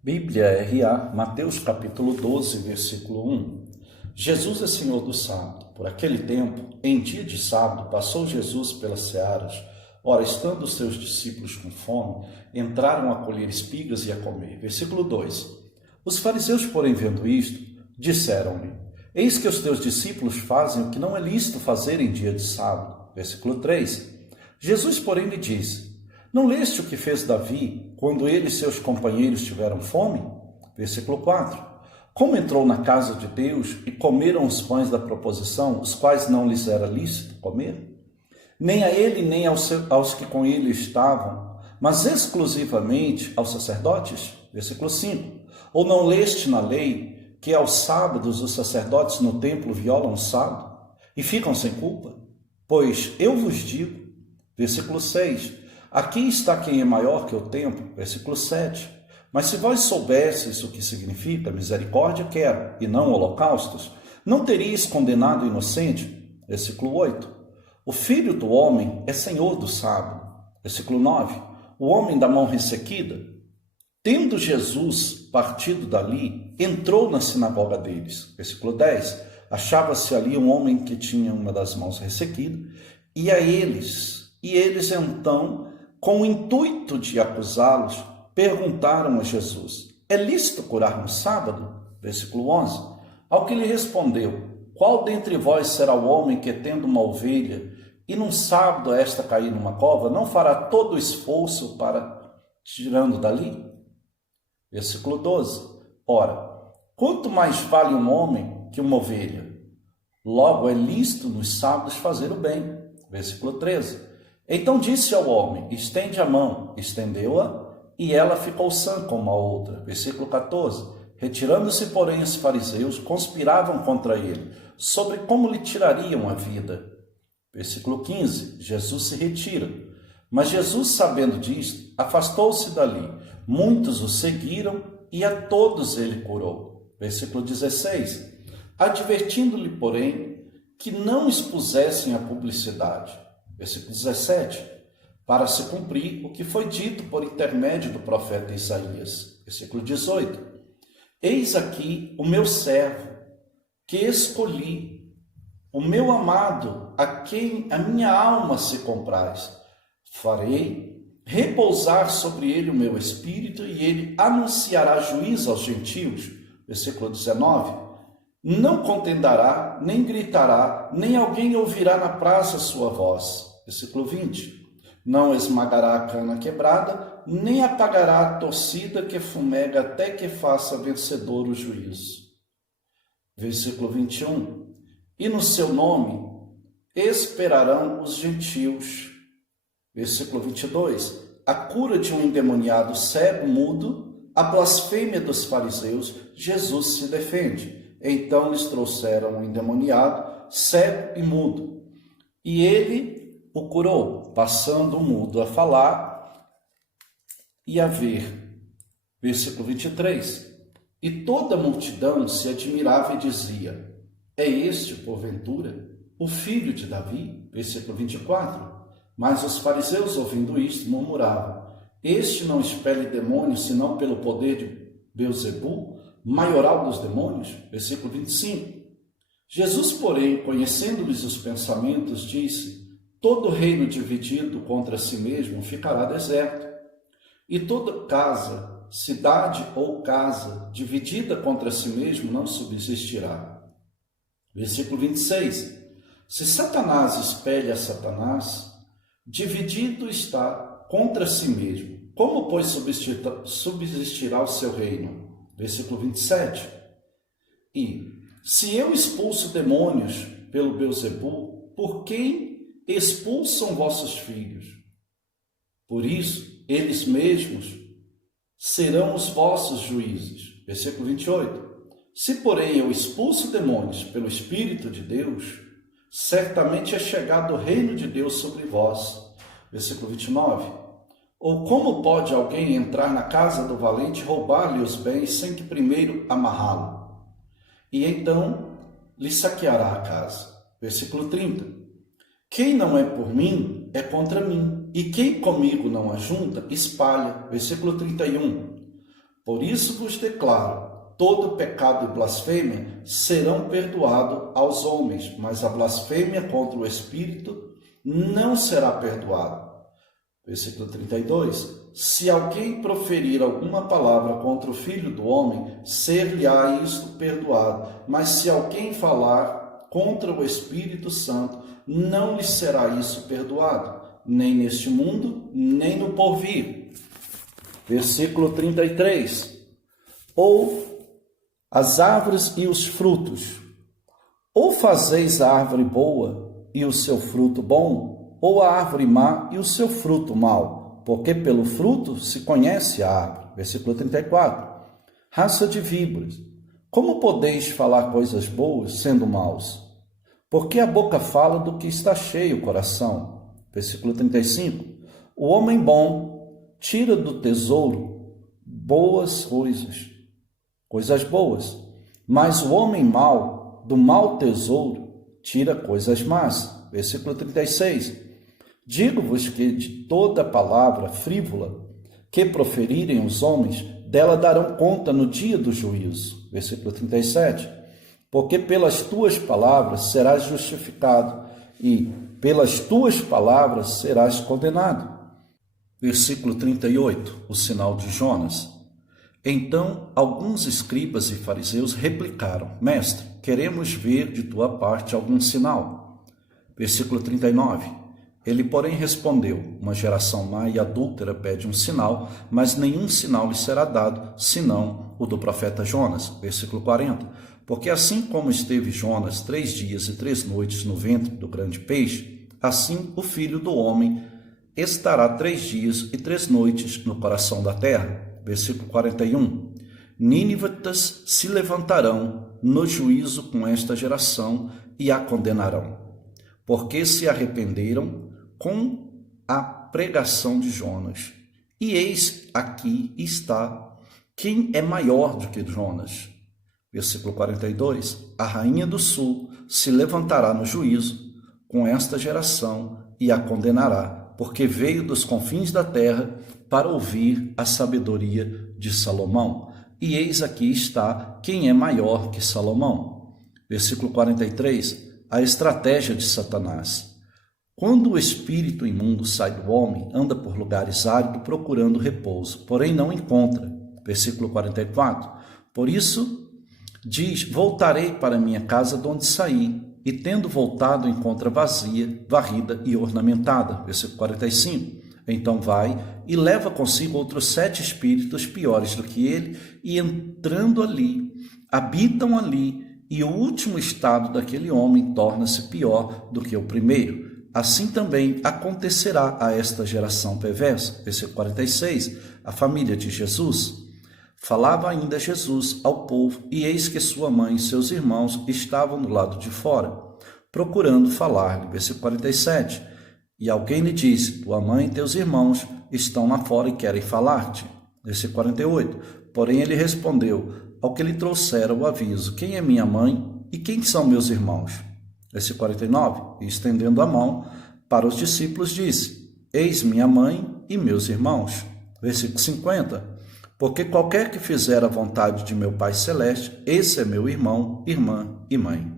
Bíblia RA, Mateus capítulo 12, versículo 1. Jesus é Senhor do sábado. Por aquele tempo, em dia de sábado, passou Jesus pelas searas. Ora, estando os seus discípulos com fome, entraram a colher espigas e a comer. Versículo 2. Os fariseus, porém, vendo isto, disseram-lhe: Eis que os teus discípulos fazem o que não é lícito fazer em dia de sábado. Versículo 3. Jesus, porém, lhe disse: Não leste o que fez Davi, quando ele e seus companheiros tiveram fome? Versículo 4. Como entrou na casa de Deus e comeram os pães da proposição, os quais não lhes era lícito comer? Nem a ele, nem aos que com ele estavam, mas exclusivamente aos sacerdotes? Versículo 5. Ou não leste na lei que aos sábados os sacerdotes no templo violam o sábado e ficam sem culpa? Pois eu vos digo, versículo 6, aqui está quem é maior que o templo, versículo 7. Mas se vós soubesseis o que significa misericórdia quero, e não holocaustos, não teríeis condenado o inocente, versículo 8. O Filho do homem é Senhor do sábado, versículo 9. O homem da mão ressequida, tendo Jesus partido dali, entrou na sinagoga deles, versículo 10. Achava-se ali um homem que tinha uma das mãos ressequida, e eles então, com o intuito de acusá-los, perguntaram a Jesus: É lícito curar no sábado? Versículo 11. Ao que lhe respondeu: Qual dentre vós será o homem que, tendo uma ovelha, e num sábado esta cair numa cova, não fará todo o esforço para tirando dali? Versículo 12. Ora, quanto mais vale um homem que uma ovelha? Logo é lícito nos sábados fazer o bem. Versículo 13. Então disse ao homem: Estende a mão. Estendeu-a, e ela ficou sã como a outra. Versículo 14. Retirando-se, porém, os fariseus, conspiravam contra ele, sobre como lhe tirariam a vida. Versículo 15. Jesus se retira. Mas Jesus, sabendo disto, afastou-se dali. Muitos o seguiram, e a todos ele curou. Versículo 16. Advertindo-lhe, porém, que não expusessem a publicidade. Versículo 17. Para se cumprir o que foi dito por intermédio do profeta Isaías. Versículo 18. Eis aqui o meu servo, que escolhi, o meu amado, a quem a minha alma se compraz. Farei repousar sobre ele o meu espírito, e ele anunciará juízo aos gentios. Versículo 19. Não contendará, nem gritará, nem alguém ouvirá na praça a sua voz. Versículo 20. Não esmagará a cana quebrada, nem apagará a torcida que fumega, até que faça vencedor o juízo. Versículo 21. E no seu nome esperarão os gentios. Versículo 22. A cura de um endemoniado cego, mudo, a blasfêmia dos fariseus, Jesus se defende. Então lhes trouxeram um endemoniado, cego e mudo, e ele o curou, passando o mudo a falar e a ver. Versículo 23. E toda a multidão se admirava e dizia: É este, porventura, o filho de Davi? Versículo 24. Mas os fariseus, ouvindo isto, murmuravam: Este não expele demônios, senão pelo poder de Beelzebu, maioral dos demônios? Versículo 25. Jesus, porém, conhecendo-lhes os pensamentos, disse: Todo reino dividido contra si mesmo ficará deserto, e toda casa, cidade ou casa dividida contra si mesmo não subsistirá. Versículo 26. Se Satanás espelha Satanás, dividido está contra si mesmo. Como, pois, subsistirá o seu reino? Versículo 27. E, se eu expulso demônios pelo Beelzebu, por quem expulsam vossos filhos? Por isso, eles mesmos serão os vossos juízes. Versículo 28. Se, porém, eu expulso demônios pelo Espírito de Deus, certamente é chegado o reino de Deus sobre vós. Versículo 29. Ou como pode alguém entrar na casa do valente e roubar-lhe os bens sem que primeiro amarrá-lo? E então lhe saqueará a casa. Versículo 30. Quem não é por mim, é contra mim, e quem comigo não ajunta, espalha. Versículo 31. Por isso vos declaro, todo pecado e blasfêmia serão perdoados aos homens, mas a blasfêmia contra o Espírito não será perdoada. Versículo 32. Se alguém proferir alguma palavra contra o Filho do Homem, ser-lhe-á isto perdoado. Mas se alguém falar contra o Espírito Santo, não lhe será isso perdoado, nem neste mundo, nem no porvir. Versículo 33. Ou as árvores e os frutos. Ou fazeis a árvore boa e o seu fruto bom, ou a árvore má e o seu fruto mau, porque pelo fruto se conhece a árvore. Versículo 34. Raça de víboras, como podeis falar coisas boas sendo maus? Porque a boca fala do que está cheio o coração. Versículo 35. O homem bom tira do tesouro boas coisas boas, mas o homem mau, do mau tesouro, tira coisas más. Versículo 36. Digo-vos que de toda palavra frívola que proferirem os homens, dela darão conta no dia do juízo. Versículo 37. Porque pelas tuas palavras serás justificado e pelas tuas palavras serás condenado. Versículo 38, o sinal de Jonas. Então alguns escribas e fariseus replicaram: Mestre, queremos ver de tua parte algum sinal. Versículo 39. Ele, porém, respondeu: Uma geração má e adúltera pede um sinal, mas nenhum sinal lhe será dado, senão o do profeta Jonas. Versículo 40. Porque assim como esteve Jonas 3 dias e 3 noites no ventre do grande peixe, assim o Filho do Homem estará 3 dias e 3 noites no coração da terra. Versículo 41. Nínivitas se levantarão no juízo com esta geração e a condenarão, porque se arrependeram com a pregação de Jonas. E eis aqui está quem é maior do que Jonas. Versículo 42. A rainha do sul se levantará no juízo com esta geração e a condenará, porque veio dos confins da terra para ouvir a sabedoria de Salomão. E eis aqui está quem é maior que Salomão. Versículo 43. A estratégia de Satanás. Quando o espírito imundo sai do homem, anda por lugares áridos procurando repouso, porém não encontra. Versículo 44. Por isso diz: voltarei para minha casa de onde saí, e tendo voltado encontra vazia, varrida e ornamentada. Versículo 45. Então vai e leva consigo outros 7 espíritos piores do que ele, e entrando ali, habitam ali, e o último estado daquele homem torna-se pior do que o primeiro. Assim também acontecerá a esta geração perversa. Versículo 46. A família de Jesus. Falava ainda Jesus ao povo, e eis que sua mãe e seus irmãos estavam do lado de fora, procurando falar-lhe. Versículo 47. E alguém lhe disse: tua mãe e teus irmãos estão lá fora e querem falar-te. Versículo 48. Porém ele respondeu ao que lhe trouxeram o aviso: quem é minha mãe e quem são meus irmãos? Versículo 49. E estendendo a mão para os discípulos disse: eis minha mãe e meus irmãos. Versículo 50. Porque qualquer que fizer a vontade de meu Pai Celeste, esse é meu irmão, irmã e mãe.